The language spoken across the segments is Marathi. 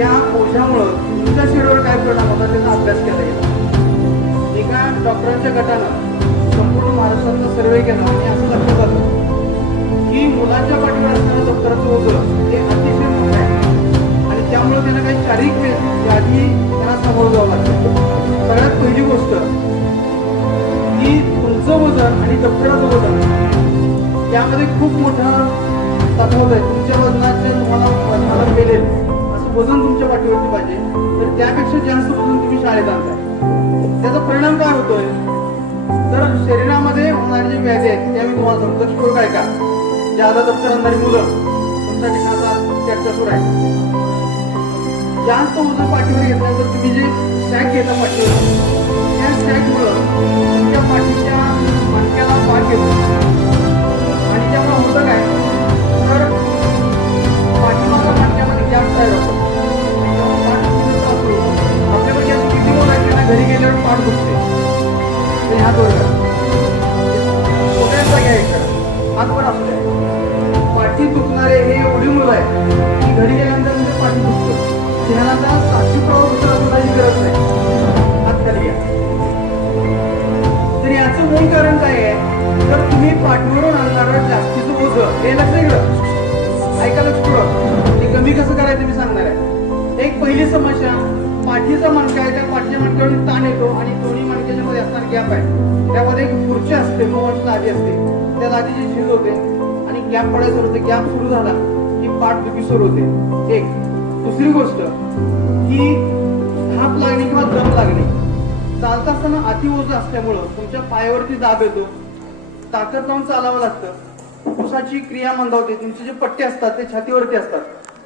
त्या कोशामुळं तुमच्या शरीरावर काय परिणाम होता त्याचा अभ्यास केला गेला. एका डॉक्टरांच्या गटानं संपूर्ण महाराष्ट्रातला सर्वे केला आणि असं लक्षात आलं की मुलांच्या पाठीवर असणारं डॉक्टरांचं ओझं हे अतिशय मोठं आहे. आणि त्यामुळे त्यांना काही शारीरिक व्याधी त्यांना सामोरं जावं लागतं सगळ्यात पहिली गोष्ट की तुमचं वजन आणि डॉक्टराचं वजन यामध्ये खूप मोठा तफावत आहे. तुमच्या वजनाचे तुम्हाला वजनाला मिळेल. वजन तुमच्या पाठीवरती पाहिजे तर त्यापेक्षा जास्त वजन तुम्ही शाळेत आणताय. त्याचा परिणाम काय होतोय? तर शरीरामध्ये होणारे जे व्याधी आहेत त्या मी तुम्हाला सांगतो. लक्षपूर्वक काय का? ज्यादा दप्तर आणणारी मुलं तुमच्या ठिकाणाचा चर्चा सुरू आहे. जास्त वजन पाठीवर घेतल्यानंतर तुम्ही जे सॅक घेता पाठीवर त्या सॅकमुळं तुमच्या पाठीच्या मणक्याला पाठ घेतो घरी गेल्यावर पाठ दुखते. ते ह्यात वर छोट्याचा घ्या इकडं हात पण असू द्या. पाठी दुखणारे हे एवढी मुलं आहेत की घरी गेल्यानंतर म्हणजे पाठी दुखतं. ध्यानाचा साक्षी प्रवास करण्याची गरज नाही. हात खाली घ्या. तर याचं मूळ कारण काय आहे? तर तुम्ही पाठवरून आणणारं जास्तीचं ओझं हे लक्ष इकडं ऐका लक्ष पुढं ते कमी कसं करायचं मी सांगणार आहे. एक पहिली समस्या पाठीचा मणका आहे त्या पाठीच्या मणक्यावरून ताण येतो आणि दोन्ही मणक्याच्या मध्ये असणारा गॅप आहे. त्यामध्ये एक खुर्ची असते मोहनची लादी असते. त्या लादीची झीज होते आणि गॅप पडायला सुरू होते. गॅप सुरू झाला की पाठ दुखी सुरू होते. एक. दुसरी गोष्ट की थाप लागणे किंवा दम लागणे. चालता असताना अति ओझ असल्यामुळं तुमच्या पायावरती दाब येतो. ताकद लावून चालावं लागतं. फुफ्फुसाची क्रिया मंदावते. तुमचे जे पट्टे असतात ते छातीवरती असतात.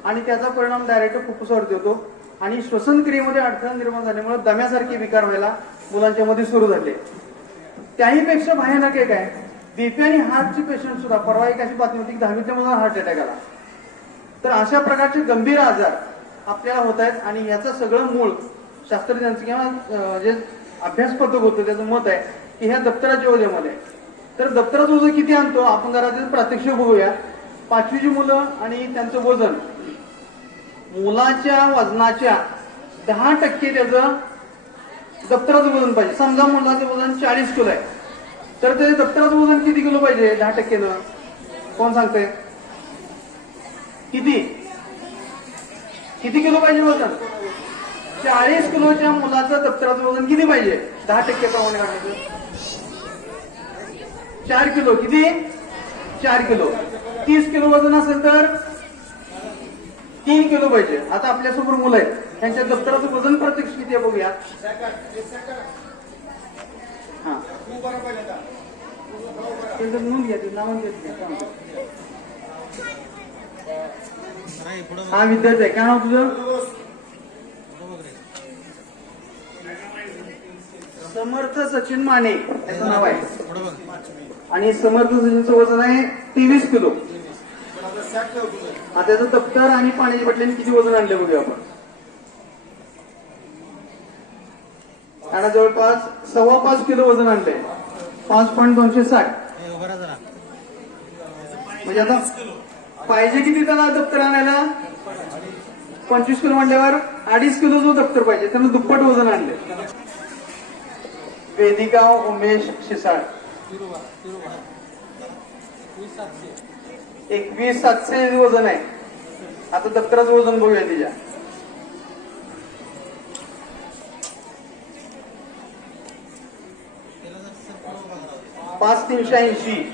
आणि त्याचा परिणाम डायरेक्ट फुफ्फुसावरती होतो. आणि श्वसन क्रियेमध्ये अडथळा निर्माण झाल्यामुळे दम्यासारखे विकार व्हायला मुलांच्या मध्ये सुरू झाले. त्याही पेक्षा भयानक एक आहे बीपी आणि हार्टचे पेशंट सुद्धा परवा एक अशी बातमी होती की दहावीच्या मुलांना हार्ट अटॅक आला. तर अशा प्रकारचे गंभीर आजार आपल्याला होत आहेत आणि याचं सगळं मूळ शास्त्रज्ञांचं किंवा जे अभ्यास पथक होतं त्याचं मत आहे की ह्या दप्तराच्या ओझ्यामध्ये तर दप्तराचं ओझं किती आणतो? आपण जरा ते प्रात्यक्षिक बघूया. पाचवीची मुलं आणि त्यांचं वजन. मुलाच्या वजनाच्या दहा टक्के त्याचं दप्तराचं वजन पाहिजे. समजा मुलाचं वजन चाळीस किलो आहे. तर ते दप्तराचं वजन किती किलो पाहिजे? दहा टक्केनं. कोण सांगते किती? किती किलो पाहिजे वजन? चाळीस किलोच्या मुलाचं दप्तराचं वजन किती पाहिजे? दहा टक्के प्रमाणे काढायचं चार किलो. किती? चार किलो. तीस किलो वजन असेल तर तीन किलो पाहिजे. आता आपल्यासमोर मुलं आहेत. त्यांच्या दप्तराचं वजन प्रत्यक्ष किती आहे बघूया. हा. त्यांचं नोंद घ्या ते घेत हा. विद्यार्थी आहे. काय नाव तुझं? समर्थ सचिन माने. याचं नाव आहे. आणि समर्थ सचिनचं वजन आहे तेवीस किलो. त्याचं दप्तर आणि पाण्याची बाटलीने किती वजन आणले बघूया आपण. आणि जवळपास सव्वा पाच किलो वजन आणले. पाच पॉईंट दोनशे साठ. म्हणजे आता पाहिजे किती त्याला दप्तर आणायला? पंचवीस किलो म्हणल्यावर अडीच किलो जो दप्तर पाहिजे त्यानं दुप्पट वजन आणले. वेदिका उमेश शिसाळ. एकवीस सातशे वजन आहे. आता दप्तराचं वजन बघूया तिच्या. पाच तीनशे ऐंशी.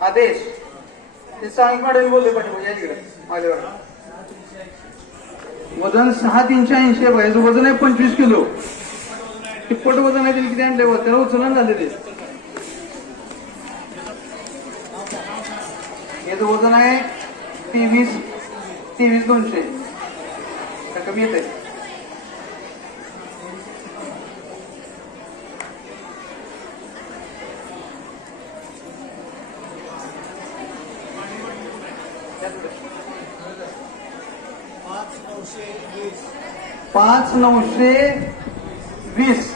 आदेश. ते सांग मॅडम बोलले पाठीमागे या माझ्यावर वजन सहा तीनशे ऐंशी आहे बाई. वजन आहे पंचवीस किलो. तिप्पट वजन आहे त्यांनी किती आणले त्याला उचलून झाले ते. याचं वजन आहे तेवीस तेवीस दोनशे. कमी येत आहे पाच नऊशे वीस.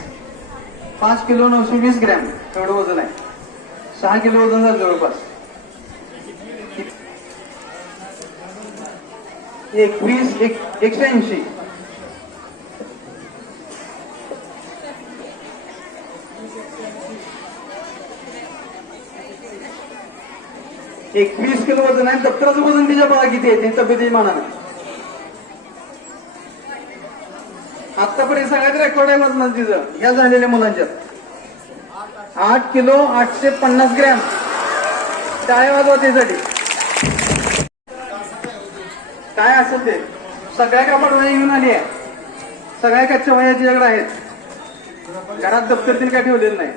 पाच किलो नऊशे वीस ग्रॅम. एवढं वजन आहे. सहा किलो वजन झालं जवळपास. एकवीस एक एकशे ऐंशी. एकवीस किलो वजन आहे दप्तराचं वजन तिच्या बघा किती आहे ते तब्येती मानानं. आतापर्यंत सगळ्यात रेकॉर्ड आहे वजनाचं तिचं. या झालेल्या मुलांच्या आठ किलो आठशे पन्नास ग्रॅम. टाळ्या वाजवा त्यासाठी? काय असेल ते? सगळ्या कापड वया येऊन आली आहे. सगळ्या कच्च्या वया तिच्याकडे आहेत घरात दप्तर तिने काय ठेवलेलं नाही.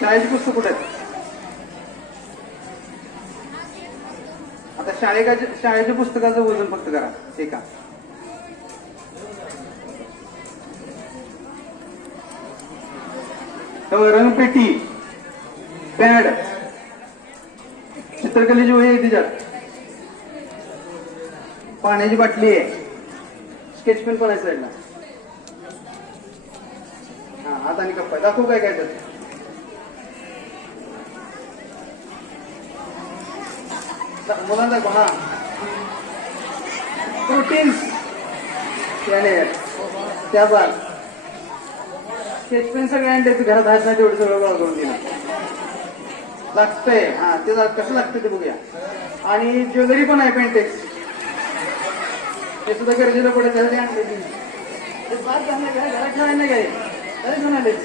शाळेची पुस्तक कुठे आहेत? शाळेच्या शाळेच्या पुस्तकाचं वजन फक्त करा. एका. हो, रंगपेटी. पॅड. चित्रकलेची वही आहे तिच्यात. पाण्याची बाटली आहे. स्केच पेन पण आहे साईडला हा हात आणि कप्पा. दाखवू काय काय त्यात? मुलांना पहा प्रोटीन्स याने त्या बार स्केच पेन सगळे घरात आहेत ना तेवढं सगळं गोळा करून दिलं. लागतंय. हा ते कसं लागतं ते बघूया. आणि ज्वेलरी पण आहे पेंटेक्स ते सुद्धा गरजेला पडत त्यासाठी आणले ते बाद झालं काय घरात ठेवायला नाही काय? काय घेऊन आलेच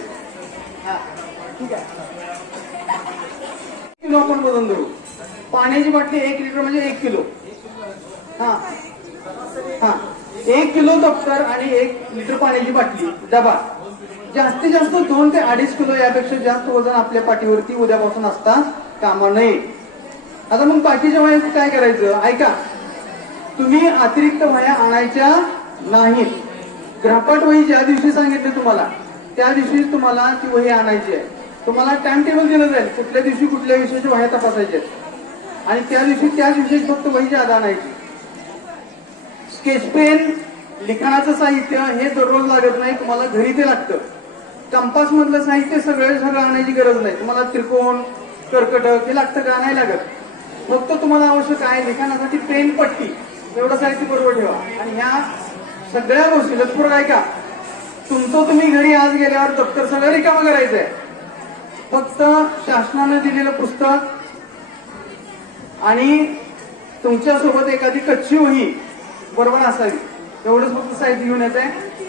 हा ठीक आहे. किलो आपण बदलून देऊ. पाण्याची बाटली एक लिटर म्हणजे एक किलो. हा. हा. एक किलो दप्तर आणि एक लिटर पाण्याची बाटली डबा. जास्तीत जास्त दोन ते अडीच किलो यापेक्षा जास्त वजन आपल्या पाठीवरती उद्यापासून असता कामा नये. आता मग बाकीच्या वयाचं काय करायचं? ऐका. तुम्ही अतिरिक्त वया आणायच्या नाहीत. ग्राहपाट वही ज्या दिवशी सांगितले तुम्हाला त्या दिवशी तुम्हाला ती वही आणायची आहे. तुम्हाला टाइम टेबल दिलं जाईल. कुठल्या दिवशी कुठल्या विषयाच्या वह्या तपासायच्या आहेत. आणि त्या दिवशी त्याच दिवशी फक्त वही ज्यादा आणायची स्केच पेन लिखाणाचं साहित्य हे दररोज लागत नाही तुम्हाला घरी ते लागतं. कंपास मधलं साहित्य सगळं सगळं आणायची गरज नाही. तुम्हाला त्रिकोण कर्कटक हे लागतं का? नाही लागत. फक्त तुम्हाला आवश्यक आहे लिखाणासाठी पेन पट्टी. एवढं साहित्य बरोबर ठेवा. आणि ह्या सगळ्या गोष्टी लक्षपूर्वक ऐका. तुमचं तुम्ही घरी आज गेल्यावर दप्तर सगळं रिकामं करायचंय. फक्त शासनानं दिलेलं पुस्तक आणि तुमच्यासोबत एखादी कच्ची वही बरोबर असावी. एवढंच फक्त साहित्य घेऊन येत आहे